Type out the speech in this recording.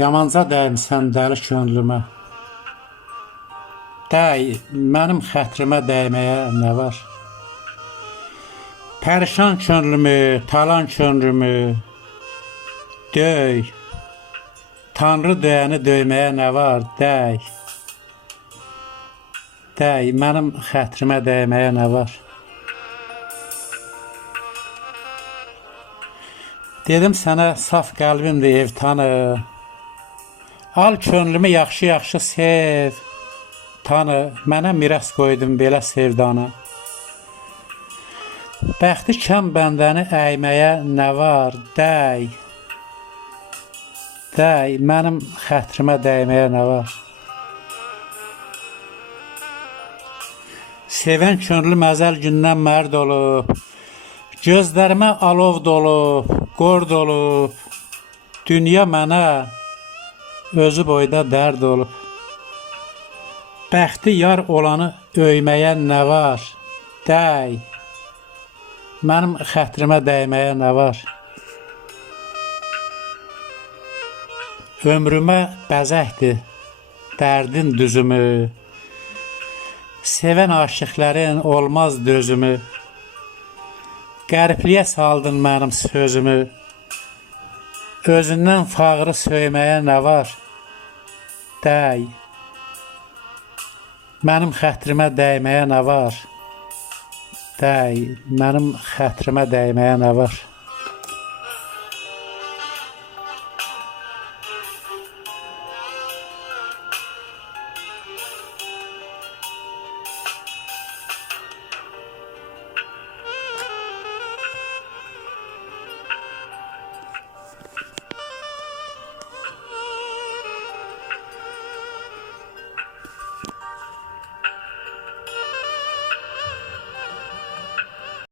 Yamanca dəymisən dəli könlümə. Dəy, mənim xətrimə dəyməyə nə var? Pərişan könlümü, talan könlümü döy. Tanrı döyəni döyməyə nə var? Dəy. Dəy, mənim xətrimə dəyməyə nə var? Dedim sənə saf qəlbimdir ev tanı. Al könlümü yaxşı-yaxşı sev. Tanı, mənə miras qoydum belə sevdanı. Bəxti kəm bəndəni əyməyə nə var? Dəy. Dəy, mənim xətrimə dəyməyə nə var? Sevən könlüm əzəl gündən mərd olub. Gözlərimə alov dolub, qord olub. Dünya mənə özü boyda dərd olub. Bəxti yar olanı öyməyə nə var? Dəy. Mənim xətrimə dəyməyə nə var? Ömrümə bəzəkdir dərdin düzümü. Sevən aşıqların olmaz dözümü. Qəribliyə saldın mənim sözümü. Özündən fağrı söyməyə nə var? Dəy. Mənim xətrimə dəyməyə nə var? Dəy, mənim xətrimə dəyməyə nə var?